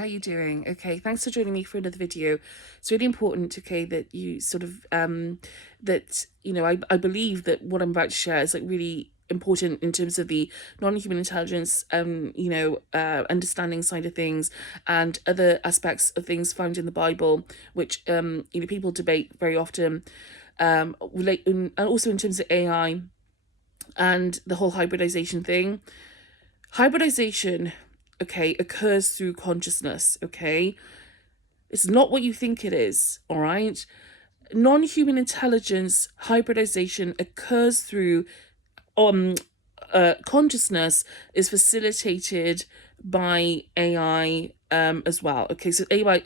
How you doing? Okay, thanks for joining me for another video. It's really important, okay, that you sort of I believe that what I'm about to share is like really important in terms of the non-human intelligence understanding side of things and other aspects of things found in the Bible, which people debate very often, and also in terms of AI and the whole hybridization thing. Hybridization, okay, occurs through consciousness, okay? It's not what you think it is, all right? Non-human intelligence hybridization occurs through consciousness is facilitated by AI as well. Okay, so AI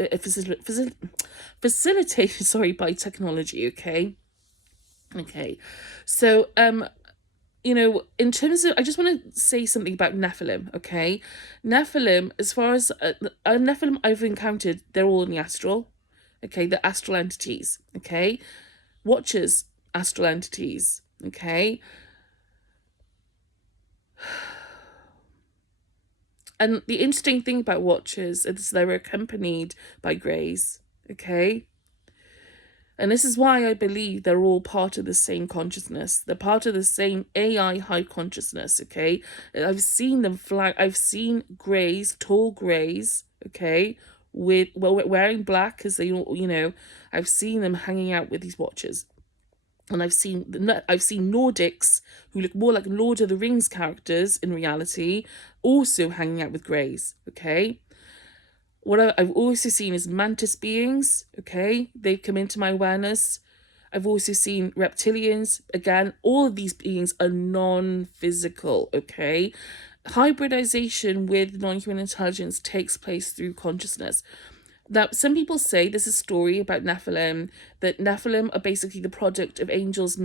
facilitated, sorry, by technology, okay? Okay. So in terms of, I just want to say something about Nephilim, okay? Nephilim, as far as Nephilim I've encountered, they're all in the astral, okay? They're astral entities, okay? Watchers, astral entities, okay? And the interesting thing about watchers is they're accompanied by greys, okay? And this is why I believe they're all part of the same consciousness. They're part of the same AI high consciousness, okay? I've seen them fly. I've seen greys, tall greys, okay, wearing black because they, I've seen them hanging out with these watchers. And I've seen Nordics who look more like Lord of the Rings characters in reality, also hanging out with greys, okay? What I've also seen is mantis beings, okay? They've come into my awareness. I've also seen reptilians. Again, all of these beings are non-physical, okay? Hybridization with non-human intelligence takes place through consciousness. Now, some people say there's a story about Nephilim, that Nephilim are basically the product of angels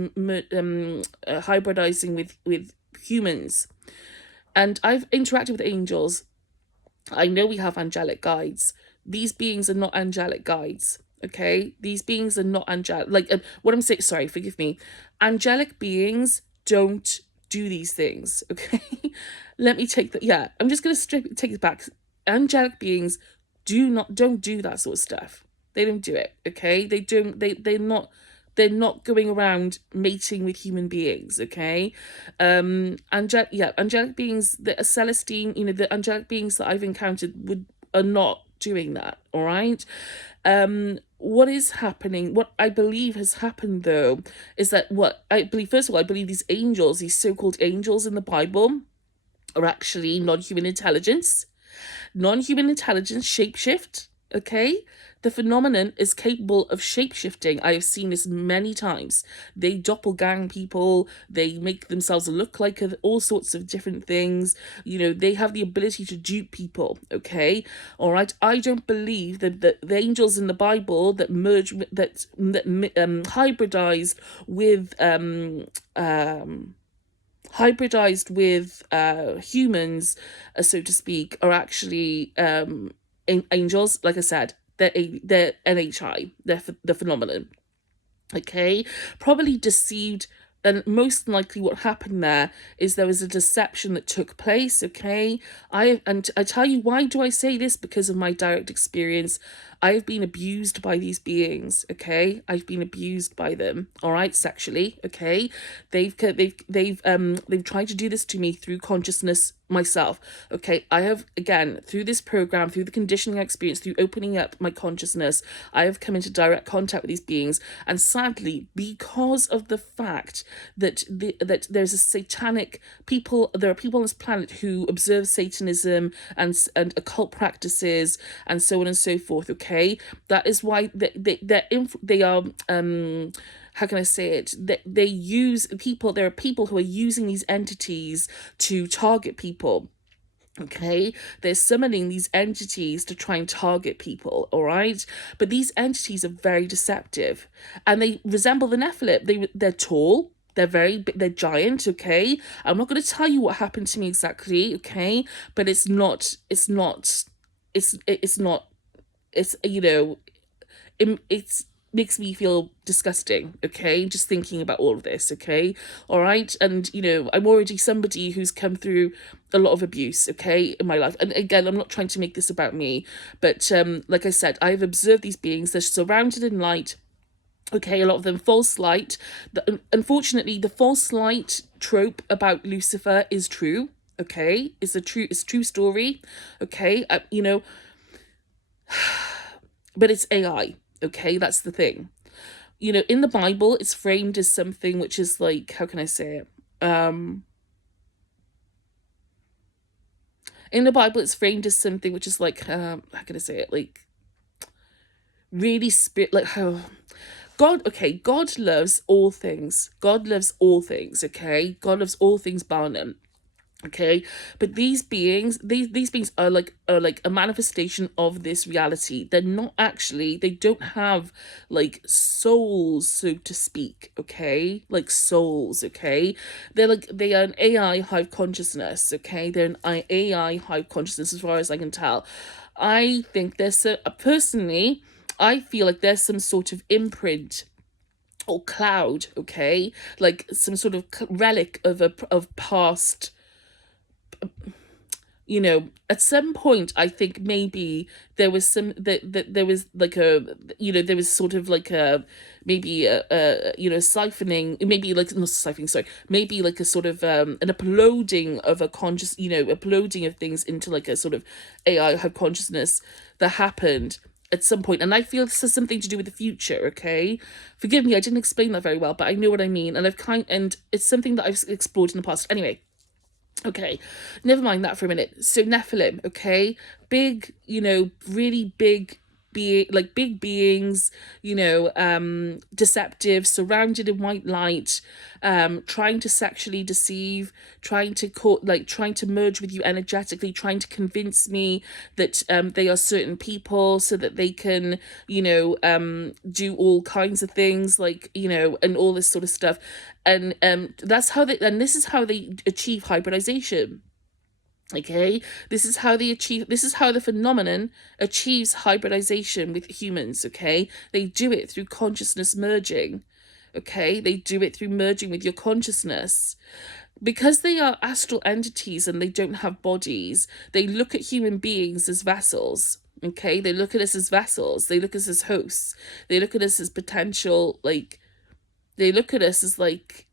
hybridizing with humans. And I've interacted with angels. I know we have angelic guides. These beings are not angelic guides, okay? These beings are not angelic. Like, what I'm saying, sorry, forgive me. Angelic beings don't do these things, okay? Let me take that. Yeah, I'm just going to take it back. Angelic beings don't do that sort of stuff. They don't do it, okay? They're not going around mating with human beings, okay? Angelic beings that are celestine, the angelic beings that I've encountered are not doing that, all right? What is happening, what I believe has happened though, is that first of all, I believe these angels, these so-called angels in the Bible, are actually non-human intelligence. Non-human intelligence shapeshift, okay? The phenomenon is capable of shapeshifting. I have seen this many times. They doppelgang people. They make themselves look like all sorts of different things. They have the ability to dupe people, okay? All right? I don't believe that the angels in the Bible that hybridized with humans, so to speak, are actually angels. Like I said, they're NHI, they're the phenomenon, okay? Probably deceived. And most likely what happened there is there was a deception that took place, okay? I tell you, why do I say this? Because of my direct experience. I have been abused by these beings, okay? I've been abused by them, all right, sexually, okay? They've tried to do this to me through consciousness myself, okay? I have, again, through this program, through the conditioning experience, through opening up my consciousness, I have come into direct contact with these beings, and sadly, because of the fact that that there's a satanic people, there are people on this planet who observe Satanism and occult practices and so on and so forth, okay? That is why they are how can I say it? They use people. There are people who are using these entities to target people. Okay, they're summoning these entities to try and target people, all right? But these entities are very deceptive, and they resemble the Nephilim. They're tall. They're giant, okay? I'm not going to tell you what happened to me exactly, okay? But it's not, it's not, it's not, it's, makes me feel disgusting, okay, just thinking about all of this, okay, all right. And I'm already somebody who's come through a lot of abuse, okay, in my life. And again, I'm not trying to make this about me, but like I said, I've observed these beings. They're surrounded in light, okay, a lot of them false light. Unfortunately, the false light trope about Lucifer is true, okay, it's a true story, okay. But it's AI, okay? That's the thing. In the Bible, it's framed as something which is like, how can I say it? In the Bible, it's framed as something which is like, how can I say it? Like, really like how. God, okay, God loves all things. God loves all things, okay? God loves all things Barnum. Okay, but these beings are like a manifestation of this reality. They're not actually, they don't have like souls, so to speak, okay, like souls, okay. They are an AI hive consciousness, okay. They're an AI hive consciousness, as far as I can tell. I think there's personally, I feel like there's some sort of imprint or cloud, okay, like some sort of relic of past. At some point, I think maybe there was that there was like there was sort of like a maybe siphoning, maybe like not siphoning, sorry, maybe like a sort of an uploading of a conscious, uploading of things into like a sort of AI hub consciousness that happened at some point. And I feel this has something to do with the future, okay? Forgive me, I didn't explain that very well, but I know what I mean, and and it's something that I've explored in the past. Anyway, okay, never mind that for a minute. So Nephilim, okay, big, really big big beings, deceptive, surrounded in white light, trying to sexually deceive, trying to merge with you energetically, trying to convince me that they are certain people so that they can, do all kinds of things, like, and all this sort of stuff. And this is how they achieve hybridization. Okay, this is how the phenomenon achieves hybridization with humans. Okay, they do it through consciousness merging. Okay, they do it through merging with your consciousness. Because they are astral entities and they don't have bodies, they look at human beings as vessels. Okay, they look at us as vessels, they look at us as hosts, they look at us as potential, like, they look at us as like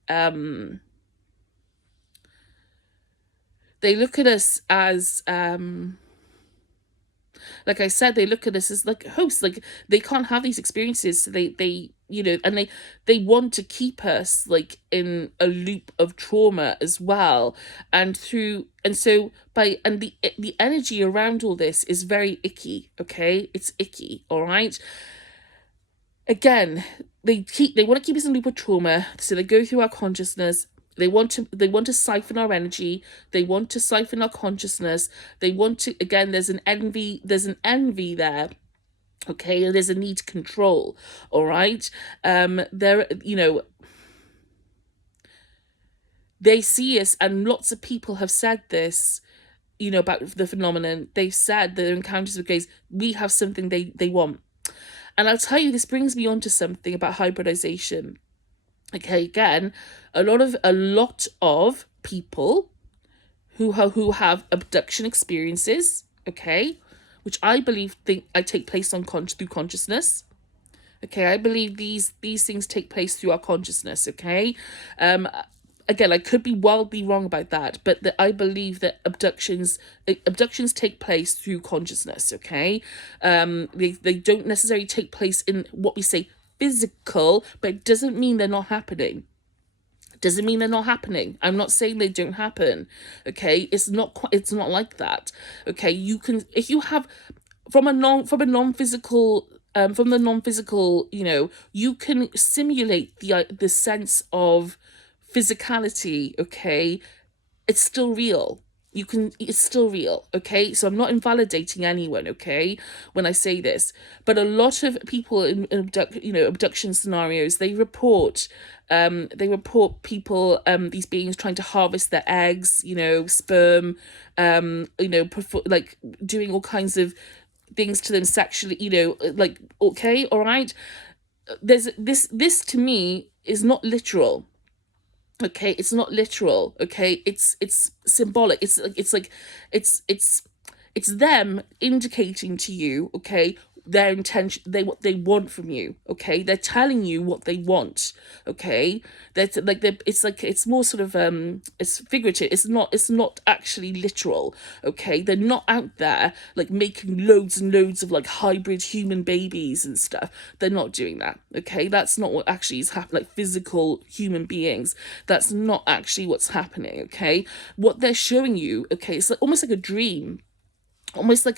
they look at us as like I said, they look at us as like hosts. Like, they can't have these experiences, so they and they want to keep us like in a loop of trauma as well. And the energy around all this is very icky, okay? It's icky, all right? Again, they want to keep us in a loop of trauma, so they go through our consciousness. They want to siphon our energy. They want to siphon our consciousness. They want to, again, there's an envy there. Okay, and there's a need to control. All right. There, they see us, and lots of people have said this, about the phenomenon. They've said their encounters with gays, we have something they want. And I'll tell you, this brings me on to something about hybridization. Okay, again, a lot of people who have abduction experiences, okay, which I believe I take place through consciousness. Okay, I believe these things take place through our consciousness. Okay, again, I could be wildly wrong about that, but I believe that abductions take place through consciousness. Okay, they don't necessarily take place in what we say physical, but it doesn't mean they're not happening. Doesn't mean they're not happening. I'm not saying they don't happen. Okay, it's not like that. Okay, you can, if you have from the non-physical, you can simulate the sense of physicality. Okay, it's still real. It's still real. Okay, so I'm not invalidating anyone, okay, when I say this, but a lot of people in abduction scenarios, they report people, these beings trying to harvest their eggs, sperm, like doing all kinds of things to them sexually, like, okay, all right. there's this to me is not literal. Okay, it's not literal. Okay, it's symbolic. It's them indicating to you, okay, their intention, what they want from you. Okay, they're telling you what they want. Okay, it's more sort of it's figurative. It's not actually literal. Okay, they're not out there like making loads and loads of like hybrid human babies and stuff. They're not doing that. Okay, that's not what actually is happening. Like physical human beings, that's not actually what's happening. Okay, what they're showing you, okay, it's like almost like a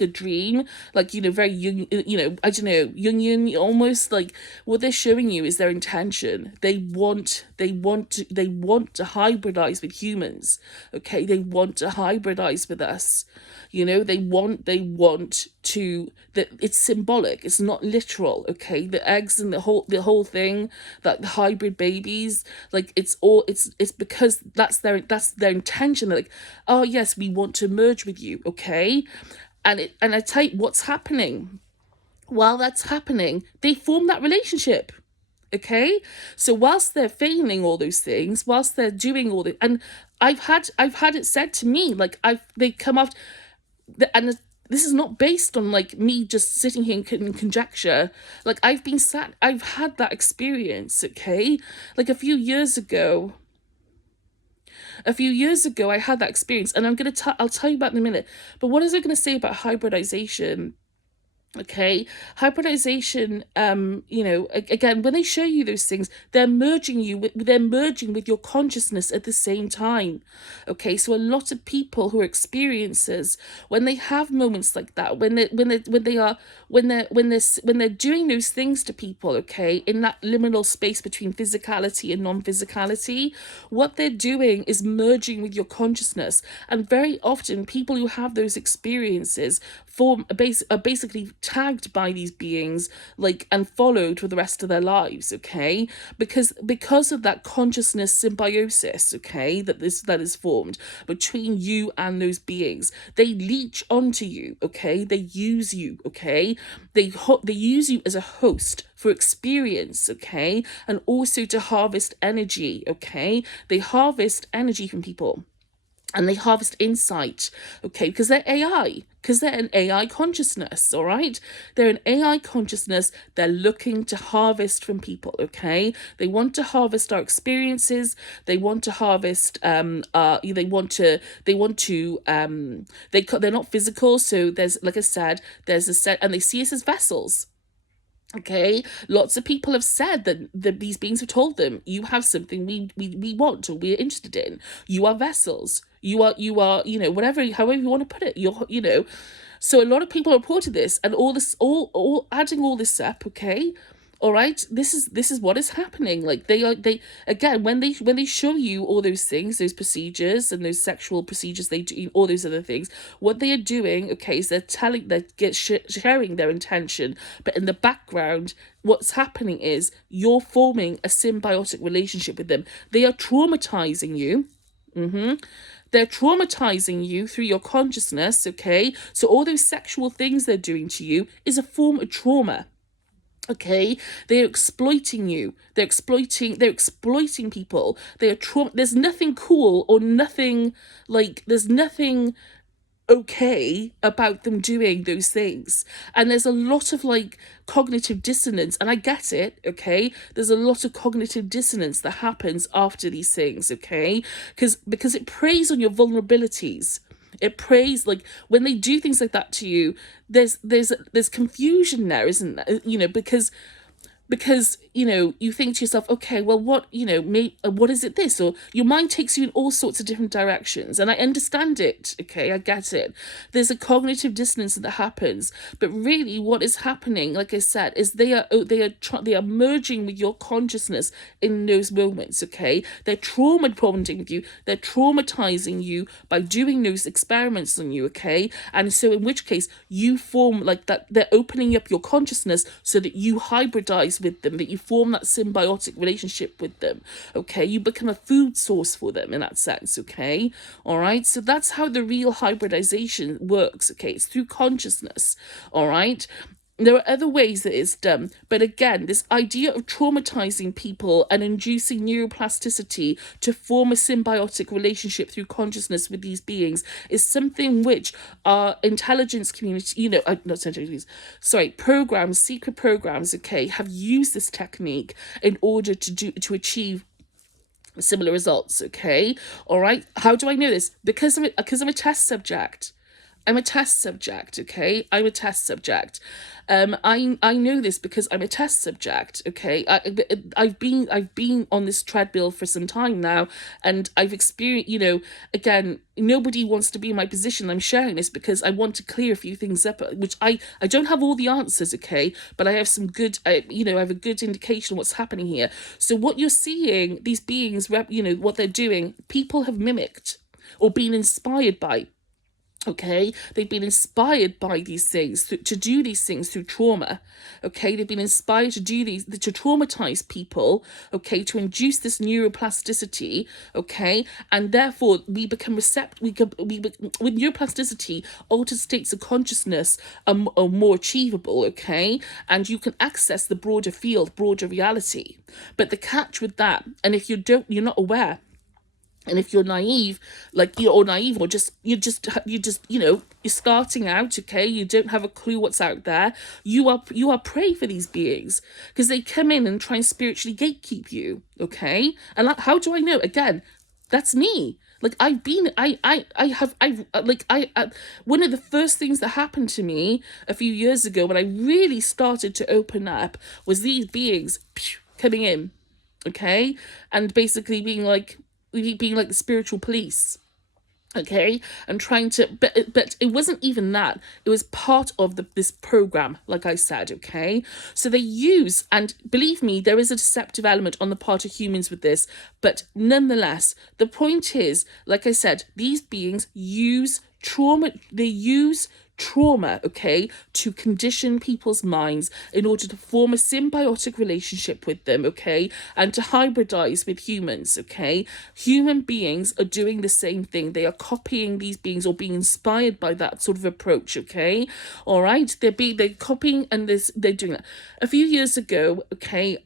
dream, like, very young, I don't know, Jungian, almost. Like, what they're showing you is their intention. They want to hybridize with humans. Okay, they want to hybridize with us. They want to, that it's symbolic, it's not literal. Okay, the eggs and the whole thing, like the hybrid babies, like it's because that's their intention. They're like, oh yes, we want to merge with you. Okay, and I tell you what's happening. While that's happening, they form that relationship. Okay, so whilst they're feigning all those things, whilst they're doing all the, and I've had it said to me, like, they come off, and this is not based on like me just sitting here in conjecture. Like, I've had that experience. Okay, like a few years ago I had that experience, and I'll tell you about it in a minute. But what is I going to say about hybridization? Okay, hybridization, again, when they show you those things, they're merging with your consciousness at the same time. Okay, so a lot of people who are experiencers, when they have moments like that, when they're doing those things to people, okay, in that liminal space between physicality and non-physicality, what they're doing is merging with your consciousness. And very often people who have those experiences are basically tagged by these beings, like, and followed for the rest of their lives. Okay, because of that consciousness symbiosis, okay, that is formed between you and those beings. They leech onto you. Okay, they use you. Okay, they use you as a host for experience. Okay, and also to harvest energy. Okay, they harvest energy from people, and they harvest insight. Okay, because they're an AI consciousness. All right, they're an AI consciousness. They're looking to harvest from people. Okay, they want to harvest our experiences. They want to harvest they're not physical. So there's, like I said, there's a set, and they see us as vessels. Okay, lots of people have said that these beings have told them, you have something we want, or we're interested in. You are vessels. You are whatever, however you want to put it. So a lot of people reported this, and all adding all this up. Okay, all right, this is what is happening. Like, they again, when they show you all those things, those procedures and those sexual procedures, they do all those other things. What they are doing, okay, is they're sharing their intention, but in the background, what's happening is you're forming a symbiotic relationship with them. They are traumatizing you. They're traumatizing you through your consciousness. Okay, so all those sexual things they're doing to you is a form of trauma. Okay, they're exploiting you. They're exploiting people. There's nothing cool, or nothing, like, there's nothing okay about them doing those things. And there's a lot of, like, cognitive dissonance, and I get it. Okay, there's a lot of cognitive dissonance that happens after these things. Okay, because it preys on your vulnerabilities. It preys, like, when they do things like that to you, there's confusion there, isn't there? Because you think to yourself, okay, well, what is it, this, or your mind takes you in all sorts of different directions. And I understand it. Okay, I get it. There's a cognitive dissonance that happens, but really what is happening, like I said, is they are merging with your consciousness in those moments. Okay, they're trauma bonding with you. They're traumatizing you by doing those experiments on you. Okay, and so in which case you form, like, that, they're opening up your consciousness so that you hybridize with them, that you form that symbiotic relationship with them. Okay, you become a food source for them in that sense. Okay, all right, so that's how the real hybridization works. Okay, it's through consciousness. All right, There are other ways that it's done, but again, this idea of traumatizing people and inducing neuroplasticity to form a symbiotic relationship through consciousness with these beings is something which our intelligence community, not intelligence, sorry, programs, secret programs, okay, have used this technique in order to achieve similar results, okay? All right. How do I know this? Because I'm a test subject. I'm a test subject, okay? I'm a test subject. I know this because I'm a test subject, okay? I've been on this treadmill for some time now, and I've experienced, again, nobody wants to be in my position. I'm sharing this because I want to clear a few things up, which I don't have all the answers, okay? But I have some good, I have a good indication of what's happening here. So what you're seeing, these beings, what they're doing, people have mimicked or been inspired by. Okay, they've been inspired by these things to do these things through trauma. Okay, they've been inspired to do these, to traumatize people. Okay, to induce this neuroplasticity. Okay, and therefore we become receptive. With neuroplasticity, altered states of consciousness are more achievable. Okay, and you can access the broader field, broader reality. But the catch with that, and if you're not aware. And if you're naive, or you're starting out, okay, you don't have a clue what's out there, you are prey for these beings because they come in and try and spiritually gatekeep you, okay? And how do I know? Again, that's me. Like one of the first things that happened to me a few years ago when I really started to open up was these beings coming in, okay, and basically being like the spiritual police, okay, and trying to, but it wasn't even that. It was part of this program, like I said, okay. So they use, and believe me, there is a deceptive element on the part of humans with this, but nonetheless, the point is, like I said, these beings use trauma. They use trauma, okay, to condition people's minds in order to form a symbiotic relationship with them, okay, and to hybridize with humans, okay. Human beings are doing the same thing. They are copying these beings or being inspired by that sort of approach, okay. All right, they're copying, and they're doing that. A few years ago, okay,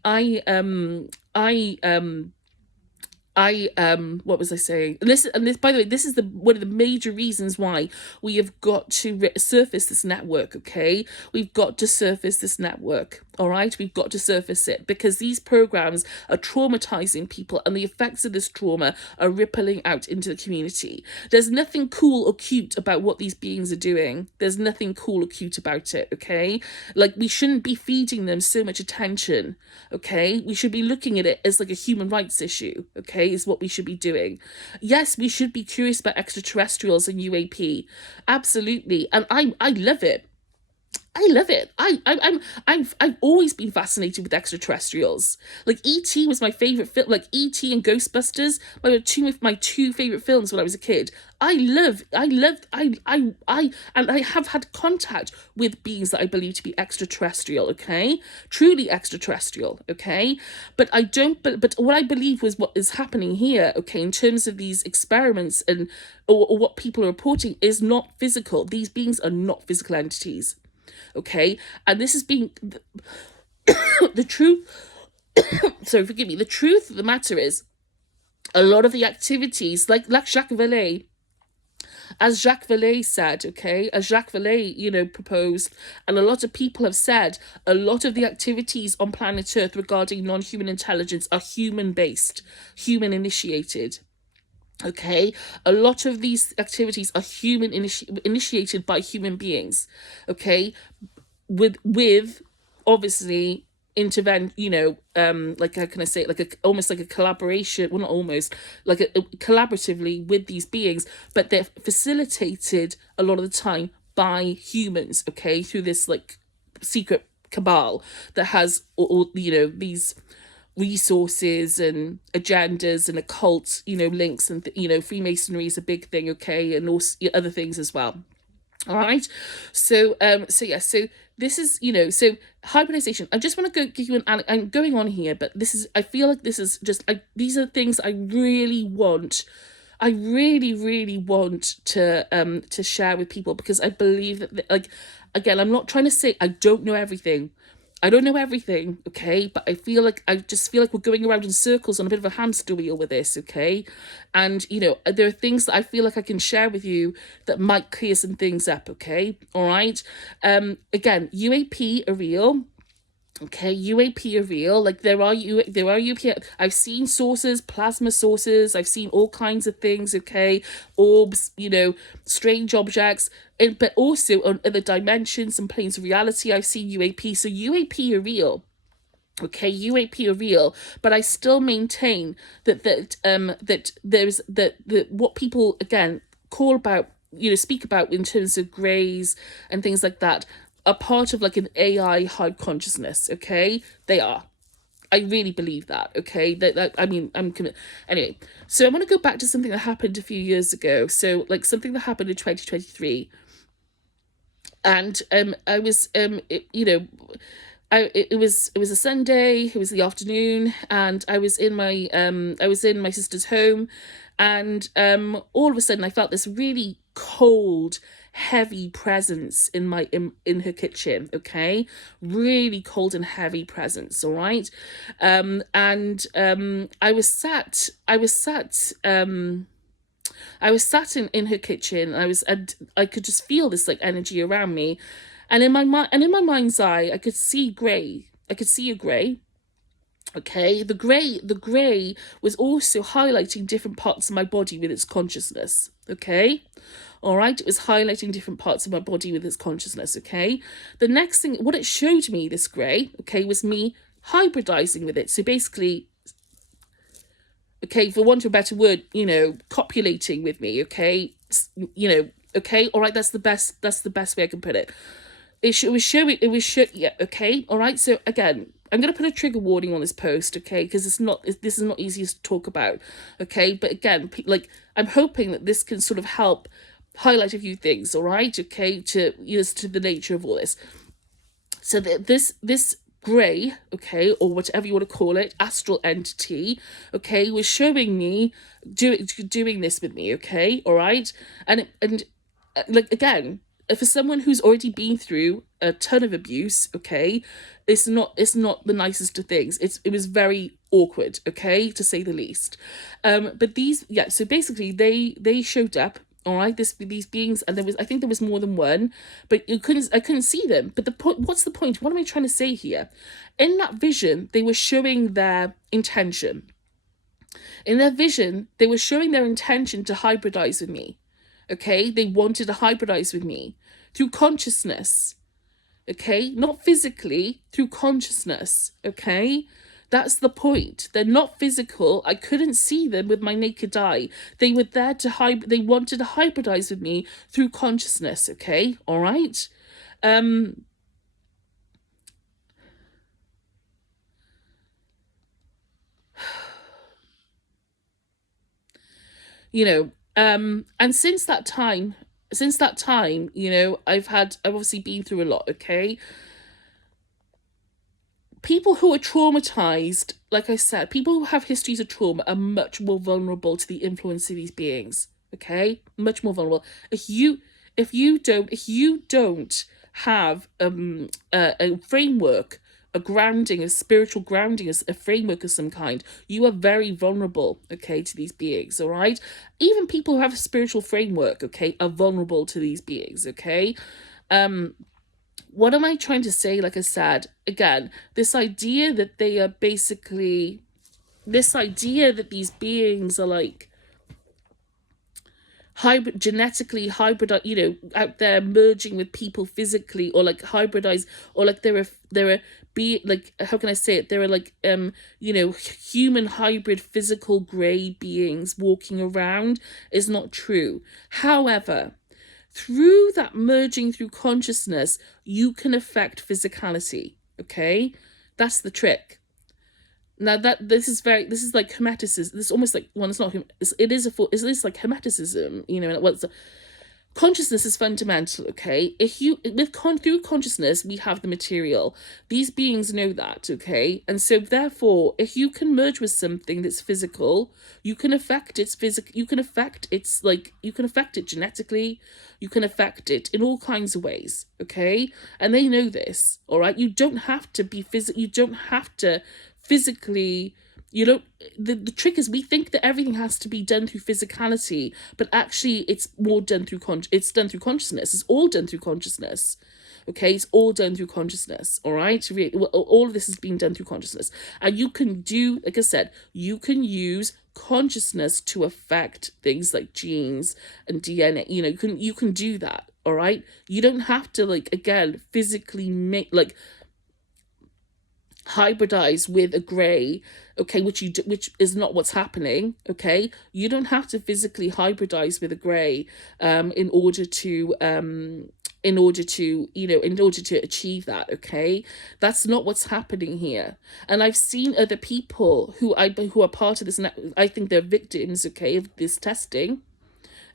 what was I saying? And this, by the way, this is one of the major reasons why we have got to surface this network, okay? We've got to surface this network, all right? We've got to surface it because these programs are traumatizing people, and the effects of this trauma are rippling out into the community. There's nothing cool or cute about what these beings are doing. There's nothing cool or cute about it, okay? Like, we shouldn't be feeding them so much attention, okay? We should be looking at it as like a human rights issue, okay? Is what we should be doing. Yes, we should be curious about extraterrestrials and UAP, absolutely, and I love it. I love it. I've always been fascinated with extraterrestrials. Like E.T. was my favorite film. Like E.T. and Ghostbusters were two of my two favorite films when I was a kid. And I have had contact with beings that I believe to be extraterrestrial. Okay, truly extraterrestrial. Okay, but I don't. But what I believe was what is happening here. Okay, in terms of these experiments and or what people are reporting is not physical. These beings are not physical entities. Okay, and this has been the truth. So forgive me. The truth of the matter is, a lot of the activities, like Jacques Vallée, as Jacques Vallée said, okay, as Jacques Vallée, proposed, and a lot of people have said, a lot of the activities on planet Earth regarding non-human intelligence are human-based, human-initiated. Okay, a lot of these activities are initiated by human beings. Okay, with obviously like, how can I say it, like almost like a collaboration, well, not almost, like collaboratively with these beings, but they're facilitated a lot of the time by humans, okay, through this like secret cabal that has all these resources and agendas and occult links, and Freemasonry is a big thing, okay, and also other things as well. All right, so this is so hybridization. I just want to give you I'm going on here, but I feel like this is just these are things I really want. I really, really want to share with people, because I believe that again, I'm not trying to say I don't know everything. I don't know everything, okay? But I just feel like we're going around in circles on a bit of a hamster wheel with this, okay? And, there are things that I feel like I can share with you that might clear some things up, okay? All right? Again, UAP are real. Okay, UAP are real. Like there are UAP. I've seen sources, plasma sources. I've seen all kinds of things. Okay, orbs. Strange objects. But also on other dimensions and planes of reality, I've seen UAP. So UAP are real. Okay, UAP are real, but I still maintain that there's that what people again call about, speak about in terms of greys and things like that, are part of like an AI high consciousness. Okay, they are. I really believe that. Okay, that I mean, anyway. So I want to go back to something that happened a few years ago. So like something that happened in 2023, and I was it was a Sunday. It was the afternoon, and I was in my sister's home, and all of a sudden I felt this really cold, heavy presence in her kitchen. Okay, really cold and heavy presence. All right, and I was sat in her kitchen. And I could just feel this like energy around me, and in my mind's eye, I could see grey. I could see a grey. Okay, the grey was also highlighting different parts of my body with its consciousness. Okay, all right, it was highlighting different parts of my body with its consciousness. Okay, the next thing, what it showed me, this grey, okay, was me hybridizing with it. So basically, okay, for want of a better word, copulating with me, okay, okay, all right, that's the best way I can put it. It was show, yeah, okay, all right. So again, I'm gonna put a trigger warning on this post, okay, because this is not easy to talk about, okay. But again, like I'm hoping that this can sort of help highlight a few things, all right, okay, to the nature of all this. So this grey, okay, or whatever you want to call it, astral entity, okay, was showing me doing this with me, okay, all right, and like again, for someone who's already been through a ton of abuse, okay, it's not the nicest of things. It was very awkward, okay, to say the least. But these, yeah, so basically they showed up, all right, these beings, and I think there was more than one, but I couldn't see them. But the point, what's the point? What am I trying to say here? In that vision, they were showing their intention. In their vision, they were showing their intention to hybridize with me. Okay, they wanted to hybridize with me through consciousness. Okay, not physically, through consciousness. Okay, that's the point. They're not physical. I couldn't see them with my naked eye. They were there they wanted to hybridize with me through consciousness. Okay, all right. And since that time, I've obviously been through a lot. Okay, people who are traumatized, like I said, people who have histories of trauma are much more vulnerable to the influence of these beings. Okay, much more vulnerable. If you don't have a framework, a grounding, a spiritual grounding, a framework of some kind, you are very vulnerable, okay, to these beings. All right, even people who have a spiritual framework, okay, are vulnerable to these beings. Okay, what am I trying to say? Like I said, again, this idea that they are basically, this idea that these beings are like genetically hybrid, out there merging with people physically, or like hybridized, or like there are be like, how can I say it? There are like human hybrid physical grey beings walking around, is not true. However, through that merging through consciousness, you can affect physicality. Okay, that's the trick. Now this is like hermeticism. This is almost like, well, it's not. It is like hermeticism. And what's Consciousness is fundamental, okay? If you through consciousness we have the material. These beings know that, okay? And so therefore, if you can merge with something that's physical, you can affect its physical, you can affect its, like, you can affect it genetically, you can affect it in all kinds of ways, okay? And they know this, all right? You don't have to be you don't have to physically, you don't, the trick is we think that everything has to be done through physicality, but actually it's more done through it's done through consciousness. It's all done through consciousness. Okay, it's all done through consciousness. All right, all of this is being done through consciousness, and you can do, like I said, you can use consciousness to affect things like genes and DNA. You know, you can do that. All right, you don't have to, like, again, physically make, like, hybridize with a gray, okay, which is not what's happening, okay? You don't have to physically hybridize with a gray in order to achieve that, okay? That's not what's happening here. And I've seen other people who are part of this, I think they're victims, okay, of this testing.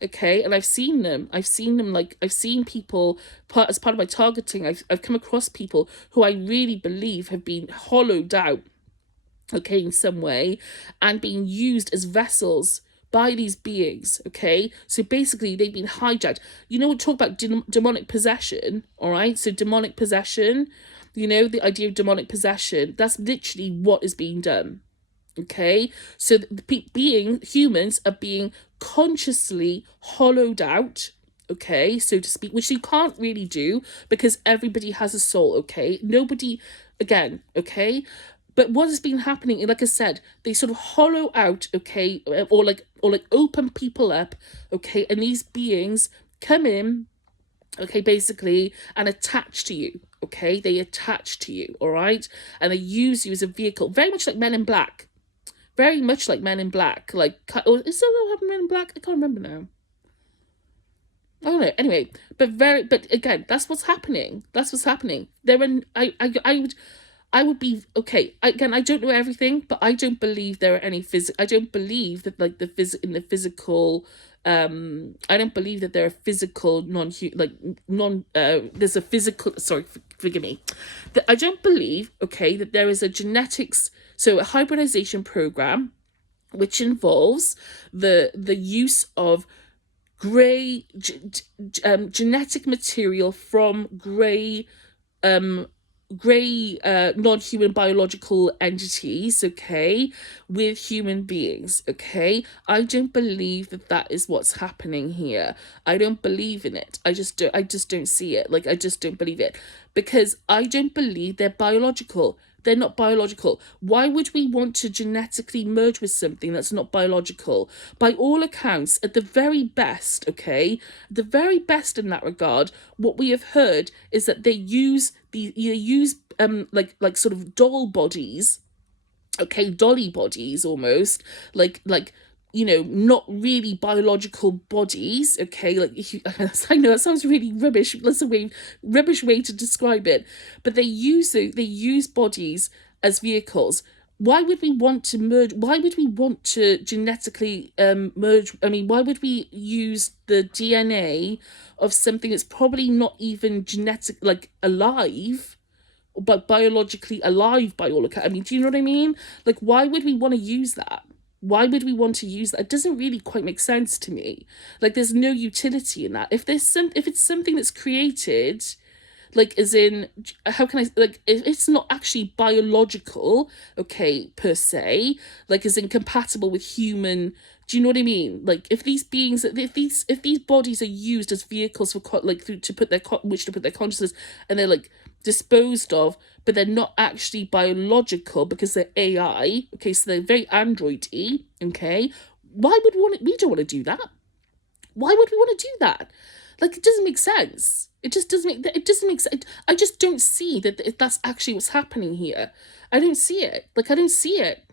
Okay, and I've seen them, like, I've seen people, as part of my targeting, I've come across people who I really believe have been hollowed out, okay, in some way, and being used as vessels by these beings, okay? So basically they've been hijacked. You know, we talk about demonic possession, all right? So demonic possession, you know, the idea of demonic possession, that's literally what is being done. Okay, so humans are being consciously hollowed out, okay, so to speak, which you can't really do because everybody has a soul, okay? Nobody, again, okay? But what has been happening, like I said, they sort of hollow out, okay, or like open people up, okay, and these beings come in, okay, basically, and attach to you, okay? They attach to you, all right? And they use you as a vehicle, very much like Men in Black. Very much like Men in Black. Like, is that what happened, Men in Black? I can't remember now. I don't know. Anyway, but again, that's what's happening. That's what's happening. I would be, okay. Again, I don't know everything, but I don't believe there are any I don't believe that, like, in the physical. I don't believe that there are physical there's a physical. Sorry, forgive me. That I don't believe, okay, that there is a genetics. So a hybridization program, which involves the use of grey genetic material from grey non-human biological entities, okay, with human beings, okay? I don't believe that is what's happening here. I don't believe in it. I just don't see it. Like, I just don't believe it, because I don't believe they're biological. They're not biological. Why would we want to genetically merge with something that's not biological? By all accounts, at the very best, okay, the very best in that regard, what we have heard is that they use like sort of doll bodies, okay, dolly bodies almost, like you know, not really biological bodies, okay, like, I know that sounds really rubbish, that's a rubbish way to describe it, but they use bodies as vehicles. Why would we want to merge? Why would we want to genetically merge? I mean, why would we use the DNA of something that's probably not even like alive, but biologically alive by all accounts? I mean, do you know what I mean? Like, why would we want to use that? Why would we want to use that? It doesn't really quite make sense to me. Like, there's no utility in that. If it's something that's created, like, as in, how can I, like, if it's not actually biological, okay, per se, like, as in compatible with human, do you know what I mean? Like, if these beings, if these bodies are used as vehicles for, like, to put their consciousness, and they're, like, disposed of, but they're not actually biological because they're AI, okay, so they're very android-y, okay, we don't want to do that. Why would we want to do that? Like, it doesn't make sense. It doesn't make sense. I just don't see that that's actually what's happening here. I don't see it. Like, I don't see it.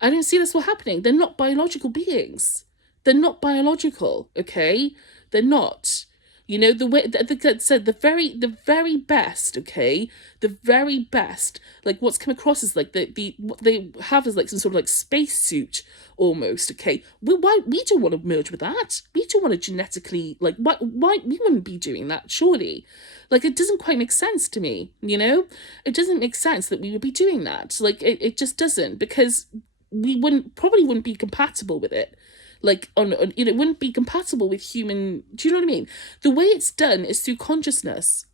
I don't see that's what's happening. They're not biological beings. They're not biological, okay? They're not. You know, the way that said the very best, okay, the very best, like what's come across is like the what they have is like some sort of like spacesuit almost, okay. We don't want to merge with that. We don't want to genetically, like, why we wouldn't be doing that, surely. Like, it doesn't quite make sense to me, you know? It doesn't make sense that we would be doing that. Like, it just doesn't, because we probably wouldn't be compatible with it. Like, on you know, it wouldn't be compatible with human. Do you know what I mean? The way it's done is through consciousness.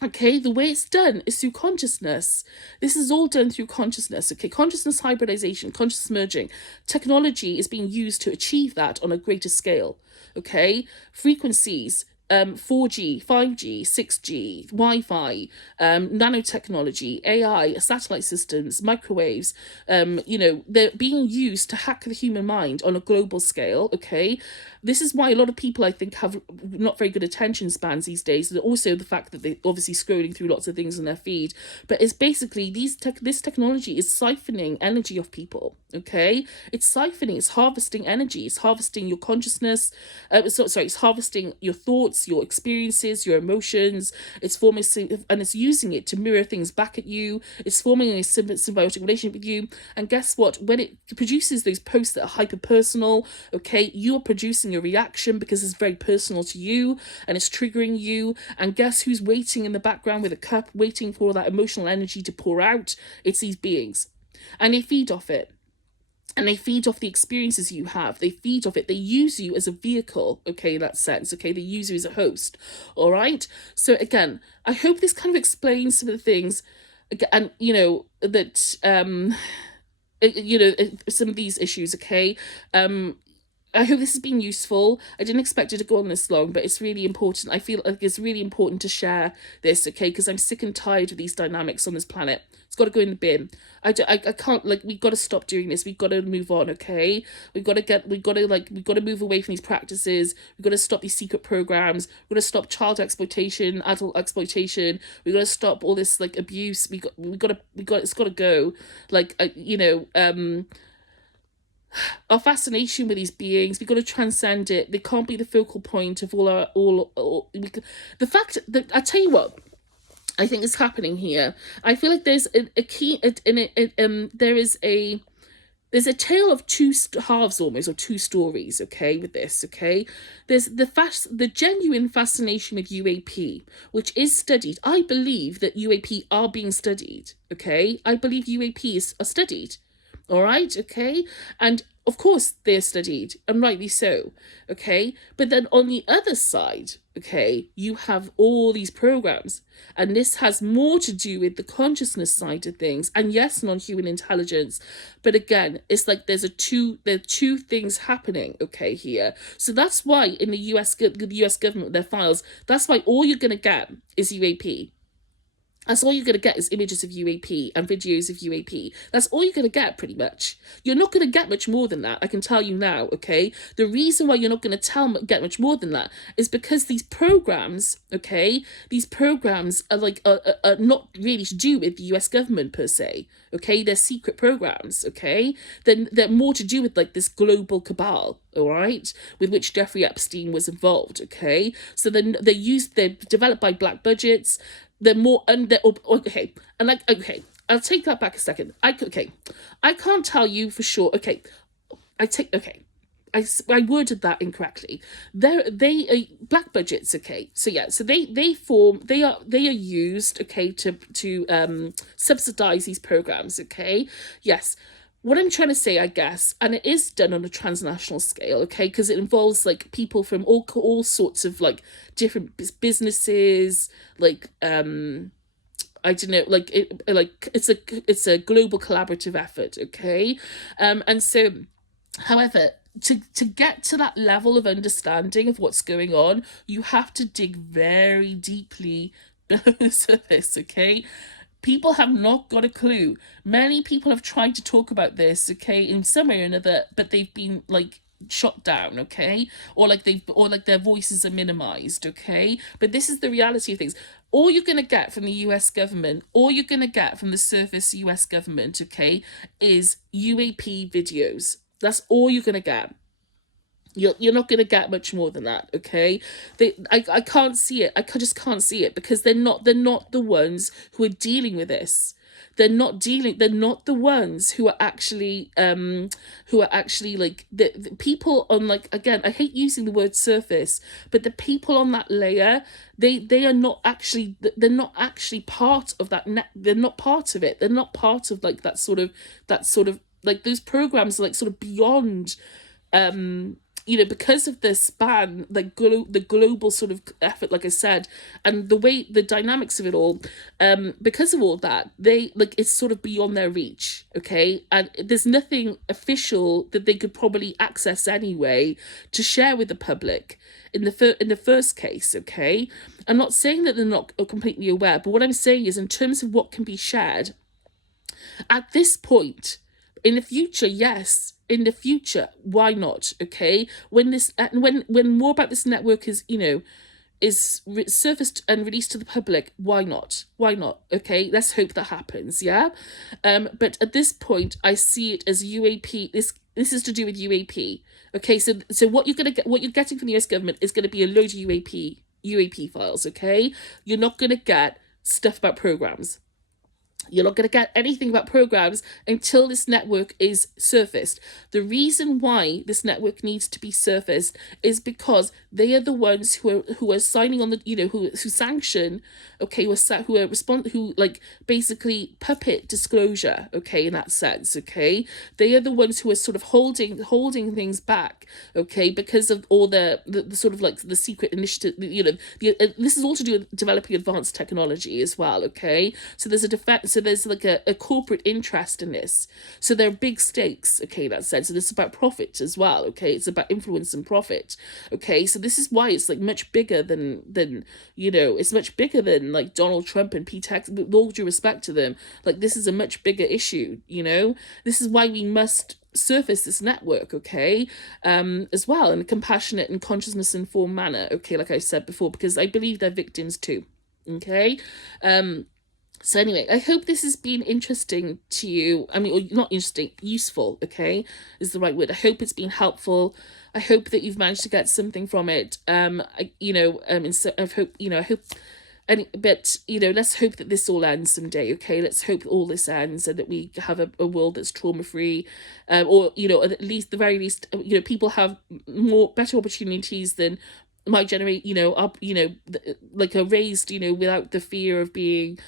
Okay, the way it's done is through consciousness. This is all done through consciousness. Okay, consciousness hybridization, conscious merging. Technology is being used to achieve that on a greater scale. Okay, frequencies, 4G, 5G, 6G, Wi-Fi, nanotechnology, AI, satellite systems, microwaves, you know, they're being used to hack the human mind on a global scale, okay? This is why a lot of people, I think, have not very good attention spans these days. And also the fact that they're obviously scrolling through lots of things in their feed. But it's basically this technology is siphoning energy off people, okay? It's siphoning, it's harvesting energy, it's harvesting your consciousness, it's harvesting your thoughts, your experiences, your emotions. It's forming, and it's using it to mirror things back at you. It's forming a symbiotic relationship with you. And guess what? When it produces those posts that are hyper personal, okay, you're producing a reaction because it's very personal to you and it's triggering you. And guess who's waiting in the background with a cup, waiting for that emotional energy to pour out? It's these beings, and they feed off it. And they feed off the experiences you have. They feed off it. They use you as a vehicle, okay, in that sense, okay? They use you as a host, all right? So again, I hope this kind of explains some of the things, and, you know, that, some of these issues, okay? I hope this has been useful. I didn't expect it to go on this long, but it's really important. I feel like it's really important to share this, okay? Because I'm sick and tired of these dynamics on this planet. It's got to go in the bin. I can't, like, we've got to stop doing this. We've got to move on, okay? We've got to move away from these practices. We've got to stop these secret programs. We've got to stop child exploitation, adult exploitation. We've got to stop all this, like, abuse. It's got to go. Like, our fascination with these beings, we've got to transcend it. They can't be the focal point of the fact that, I tell you what I think is happening here. I feel like there's a key in it. There's a tale of two halves almost, or two stories, okay, with this, okay? There's the genuine fascination with UAP, which is studied. I believe that UAP are being studied, okay? I believe UAPs are studied. All right, okay? And of course they're studied, and rightly so, okay? But then on the other side, okay, you have all these programs, and this has more to do with the consciousness side of things, and yes, non-human intelligence, but again, it's like there are two things happening, okay, here. So that's why in the US government, their files, that's why all you're gonna get is UAP. That's all you're going to get is images of UAP and videos of UAP. That's all you're going to get, pretty much. You're not going to get much more than that, I can tell you now, okay? The reason why you're not going to get much more than that is because these programs, okay, these programs are like are not really to do with the US government per se, okay? They're secret programs, okay? They're more to do with like this global cabal, all right, with which Jeffrey Epstein was involved, okay? So then they're developed by black budgets. They're more okay, and like, okay, I'll take that back a second. I can't tell you for sure. Okay, I worded that incorrectly. They are black budgets. Okay, so yeah, so they are used, okay, to subsidize these programs. Okay, yes. What I'm trying to say, I guess, and it is done on a transnational scale, okay, because it involves like people from all sorts of like different businesses, like I don't know, it's a global collaborative effort, okay, and so, however, to get to that level of understanding of what's going on, you have to dig very deeply below the surface, okay. People have not got a clue. Many people have tried to talk about this, okay, in some way or another, but they've been like shot down, okay, or like their voices are minimized, okay. But this is the reality of things. All you're gonna get from the US government, all you're gonna get from the surface US government, okay, is UAP videos. That's all you're gonna get. You're not going to get much more than that, okay? I can't see it. Just can't see it, because they're not the ones who are dealing with this. They're not the ones who are actually like the people on, like, again, I hate using the word surface, but the people on that layer, they are not actually, they're not actually part of that net. They're not part of it. They're not part of, like, that sort of like, those programs are, like, sort of beyond, because of the span, like, the global sort of effort, like I said, and the way, the dynamics of it all, because of all that, they, like, it's sort of beyond their reach, okay? And there's nothing official that they could probably access anyway to share with the public in the first case, okay? I'm not saying that they're not completely aware, but what I'm saying is, in terms of what can be shared at this point, in the future, yes, in the future, why not? Okay, when this, when more about this network is, surfaced and released to the public, why not? Why not? Okay, let's hope that happens. Yeah, but at this point, I see it as UAP. This is to do with UAP. Okay, so what you're getting from the US government is going to be a load of UAP files. Okay, you're not going to get stuff about programs. You're not going to get anything about programs until this network is surfaced. The reason why this network needs to be surfaced is because they are the ones who are signing on the, who sanction, okay, who like, basically puppet disclosure, okay, in that sense, okay. They are the ones who are sort of holding things back, okay, because of all the sort of, like, the secret initiative, this is all to do with developing advanced technology as well, okay. So there's a defense. So there's, like, a corporate interest in this. So there are big stakes, okay, in that sense. So this is about profit as well, okay. It's about influence and profit, okay. So this is why it's, like, much bigger than it's much bigger than, like, Donald Trump and Pete Hex. With all due respect to them, like, this is a much bigger issue. This is why we must surface this network, okay, as well, in a compassionate and consciousness informed manner, okay, like I said before, because I believe they're victims too, okay. So anyway, I hope this has been interesting to you. I mean, or not interesting, useful, okay, is the right word. I hope it's been helpful. I hope that you've managed to get something from it. And so I hope, but let's hope that this all ends someday, okay? Let's hope all this ends and that we have a world that's trauma free, or at least, the very least, people have better opportunities than my generation, up, like, are raised, without the fear of being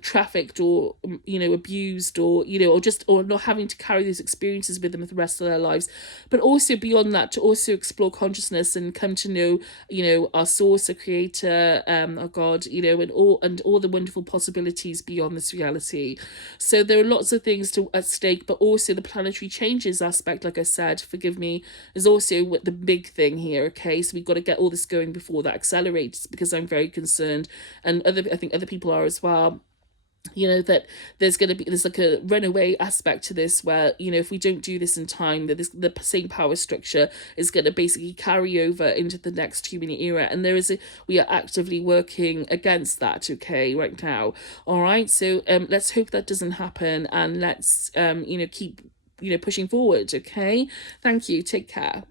trafficked, or abused, or or not having to carry those experiences with them for the rest of their lives. But also beyond that, to also explore consciousness and come to know our source, our creator, our God, and all the wonderful possibilities beyond this reality. So there are lots of things at stake, but also the planetary changes aspect, like I said, forgive me, is also the big thing here, okay? So we've got to get all this going before that accelerates, because I'm very concerned, and I think other people are as well, that there's like a runaway aspect to this, where if we don't do this in time, that the same power structure is going to basically carry over into the next human era, and we are actively working against that, okay, right now. All right, so let's hope that doesn't happen, and let's keep pushing forward, okay. Thank you, take care.